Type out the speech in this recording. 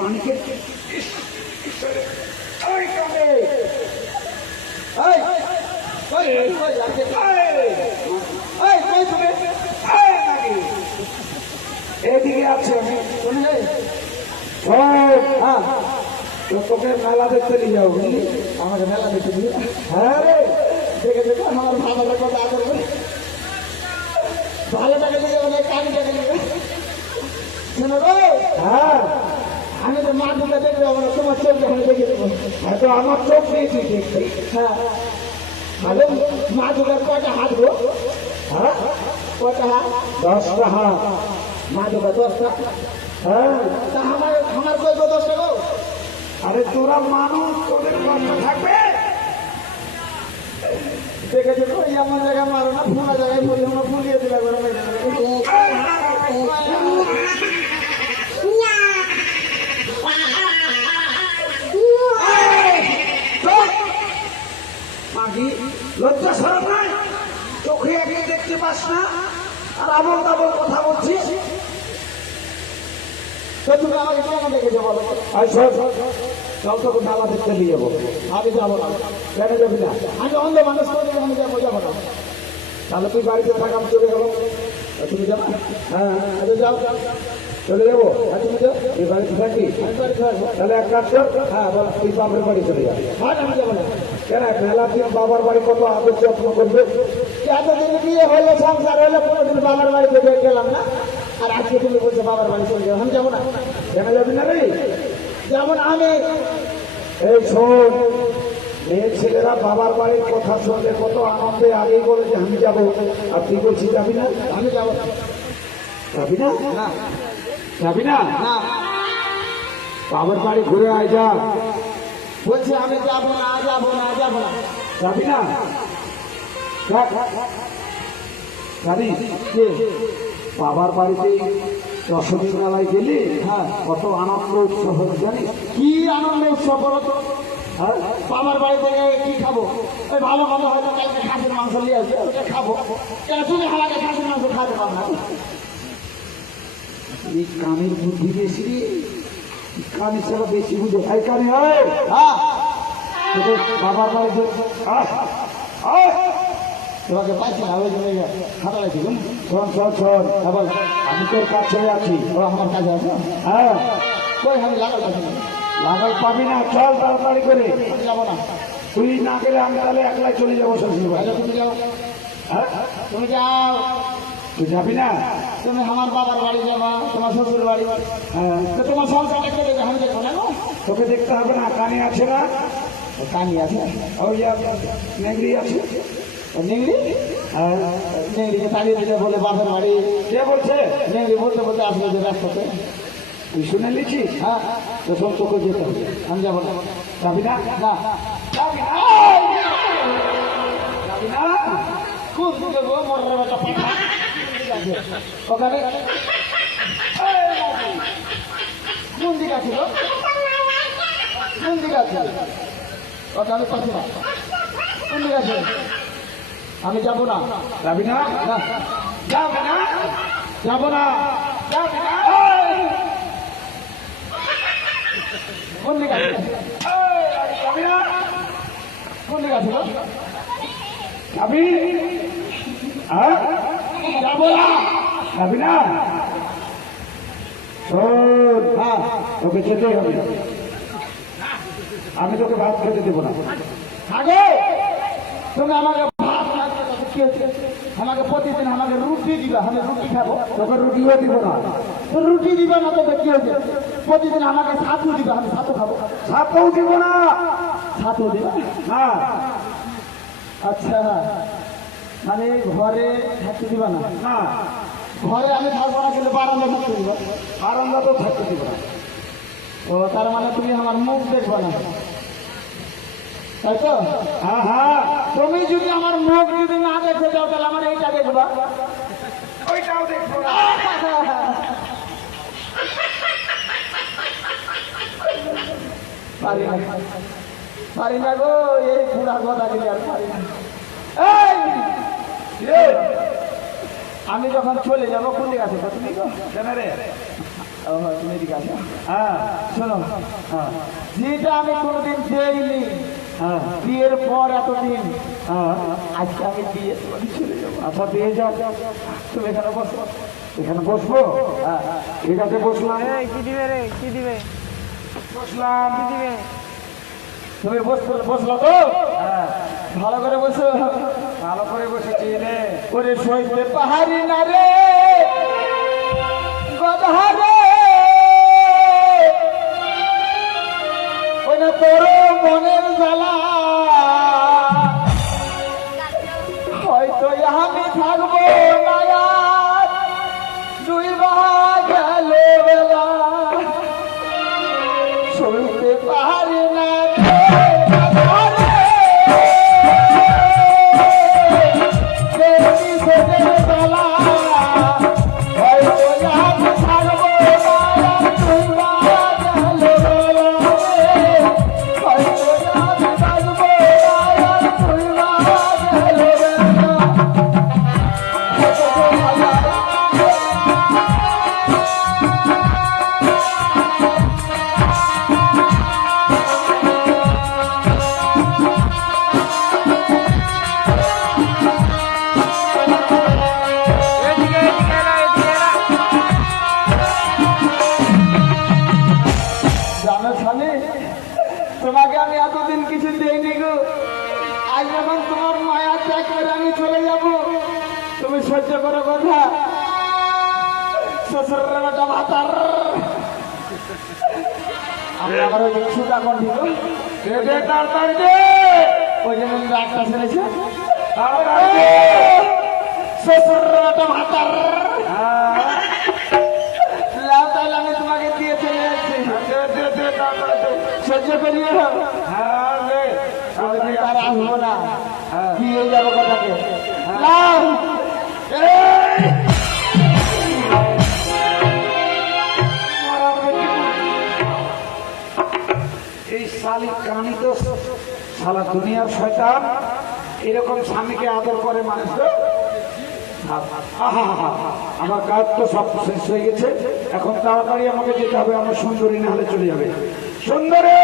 পানিকে এদিকে আছে আমি তোকে মেলা দেখতে নিয়ে যাবো বুঝলি, আমাকে মেলা দেখতে নিয়ে। হ্যাঁ রে, দেখে দেখো আমার ভালোটা কথা আদর করে, ভালোটাকে দেখে কানিটাকে দেখে শোনো গো। হ্যাঁ, আমি তো মা দুটা দেখবে আমরা, তোমার চোখ যখন দেখে দেবো, হয়তো আমার চোখ দিয়েছি দেখছি। হ্যাঁ, তাহলে মা দুটার কয়টা হাত গো? হ্যাঁ, কয়টা হাত? 10টা হাত। মা দুটা 10টা। হ্যাঁ, তা আমার কই গো 10টা গো? আরে তোরা মানুষ, তোদের কথা থাকবে। দেখে দেখো এমন জায়গায় মারো না, ফোনা জায়গায় বলি আমরা ফুলিয়ে দিলা করে মাগি, লজ্জা সরব নাই, চোখে আগে দেখতে পাস না আর আবল তাবল কথা বলছিস। তুমি আমাকে কেন দেখেছো বলো? চল তোকে মেলা দেখতে নিয়ে যাবো। আমি যাবো না। কেন যাবি না? আমি অন্ধ মানুষ করে আমি যাবো না। তাহলে তুই বাড়িতে থাক, আমি চলে যাবো। তুমি যাবো? হ্যাঁ, যাও, চলে যাবো। তুমি যাও, তুই বাড়িতে থাকি। তাহলে এক কাজ কর, হ্যাঁ বল, তুই বাপের বাড়ি চলে যাবি। হ্যাঁ, আমি যাবো না। কেন? মেলার দিন বাবার বাড়ি কত আদর যত্ন করবে। এতদিন বিয়ে হইলে, সংসার হইলে, কোনোদিন বাবার বাড়িতে গেলাম না, আর আজকে তুমি বলছো বাবার বাড়ি চলে যাবো। আমি যাবো না। কেন যাবি না রে? যেমন আমি এই শোন, মেয়ে ছেলেরা বাবার বাড়ির কথা শুনলে কত আনন্দে আগেই বলে যে আমি যাবো, আর তুই বলছি যাবি না। আমি যাবো। যাবি না? যাবি না? বাবার বাড়ি ঘুরে আয়, যা। বলছি আমি যাবো না, যাবো না, যাবো না। যাবি না? জানি বাবার বাড়িতে দশমী মেলায় গেলে, হ্যাঁ, কত আনন্দ উৎসব হবে জানিস? কি আনন্দ উৎসব বলো তো? হ্যাঁ, বাবার বাড়ি থেকে কি খাবো? ওই ভালো ভালো হয়তো কালকে খাসির মাংস নিয়ে আসবে, ওটা খাবো। কেন তুমি আমাকে খাসির মাংস খাতে পারো না? এই কানের বুদ্ধি বেশি, কানের ছাড়া বেশি বুঝে। এই কানে হয়, হ্যাঁ, বাবার বাড়িতে তোমাকে পাচ্ছি না, ওই জন্য খাতা লাগছে। শোন শোন শোন, আমি তোর কাছে আছি, ওরা আমার কাছে আছে। হ্যাঁ, কই আমি লাগাল পাচ্ছি না। লাগাল পাবি না, চল তাড়াতাড়ি করে। আমি যাবো না। তুই না গেলে আমি তাহলে একলাই চলে যাবো শ্বশুর বাড়ি। তুমি যাও। হ্যাঁ, তুমি যাও। তুই যাবি না? তুমি আমার বাবার বাড়ি যাবা, তোমার শ্বশুর বাড়ি। হ্যাঁ, তোমার সংসার দেখতে দেবে, আমি দেখবো না। তোকে দেখতে হবে না, কানে আছে না? কানি আছে, ওই নেংড়ি আছে। নেংড়ি? হ্যাঁ, নেংড়িকে তাড়িয়ে দিতে বলে বাপের বাড়ি। কে বলছে? নেংড়ি বলতে বলতে আসলে যে রাস্তাতে। তুই শুনে নিচ্ছিস? হ্যাঁ, তো সব তোকে যেতে হবে। আমি যাবো না। যাবি না? না, যাবি না। যাবি না? খুব দেবো মরার বেটা পাঠা। ওখানে কোন দিক আছে? কোন দিক আছে? ওটা আমি পাচ্ছি না। কোন দিক আছে? আমি যাবো না। যাবি না? যাবো না, যাবো না, যাবি না। কোন দিক আছে? যাবি না? কোন দিক আছে? যাবি? হ্যাঁ, যাবো না। যাবি না? শোন, হ্যাঁ, তোকে যেতে হবে। আমি তোকে ভাত খেতে দেবো না। আগে তুমি আমাকে ভাত আমাকে প্রতিদিন আমাকে রুটি দিবা, আমি রুটি খাবো। তোকে রুটিও দিব না। রুটি দিবা না, তোকে কি হয়েছে? প্রতিদিন আমাকে ছাতু দিবা, আমি ছাতু খাবো। ছাতুও দিব না। ছাতু দিবা? হ্যাঁ। আচ্ছা, মানে ঘরে থাকতে দিবা না? না, ঘরে আমি থাকবো না, কিন্তু বারান্দা থাকতে দিবা। বারান্দা তো থাকতে দিব না। ও, তার মানে তুমি আমার মুখ দেখবা না, তাই তো? হ্যাঁ হ্যাঁ, তুমি যদি আমার মুখ যদি না দেখতে যাও, তাহলে আমার এইটা দেখবা, ওইটাও দেখবো না। পারি না, পারি না গো, এই পুরা কথা দিলে আর পারি না। আমি যখন চলে যাবো, কোন দিকে আছে তুমি গো? কেন রে? তুমি এদিকে আসো। হ্যাঁ শোনো, হ্যাঁ যেটা আমি কোনোদিন দেইনি, হ্যাঁ বিয়ের পর এতদিন, হ্যাঁ আজকে আমি দিয়ে তোমাকে চলে যাবো। আচ্ছা দিয়ে যাও, তুমি এখানে বসো। এখানে বসবো? হ্যাঁ ঠিক আছে বসলাম। কি দিবে রে, কি দিবে, বসলাম। কি দিবে? তুমি বসলো তো? হ্যাঁ ভালো করে বসো। ভালো করে বসেছি রে। ওরে সইতে পাহাড়ি না রে গধা রে, ওরে তোর মনের জ্বালা, হয়তো আমি থাকবো না আর, দুই ভাগ গেল বেলা, সইতে পাহাড়ি না তোমাকে আমি এতদিন কিছু দেইনি গো, আজ যখন তোমার মায়া ত্যাগ করে আমি চলে যাব, তুমি সহ্য করো কথা। শ্বশুরের বেটা ভাতার আমি আবার ওই সুতা কন্ঠি গো, তাড়াতাড়ি দে, ওই জন্য ডাক্তার ছেড়েছে। শ্বশুরের বেটা ভাতার তাহলে আমি তোমাকে দিয়ে চলে যাচ্ছি, সহ্য করিয়ে। আর আসবো না, দিয়ে যাবো কথাকে। এই শালি কানি তো সারা দুনিয়ার শয়তান, এরকম স্বামীকে আদর করে মানুষ। আমার কাজ তো সব শেষ হয়ে গেছে, এখন তাড়াতাড়ি আমাকে যেতে হবে, আমার সুন্দরী না হলে চলে যাবে। সুন্দরী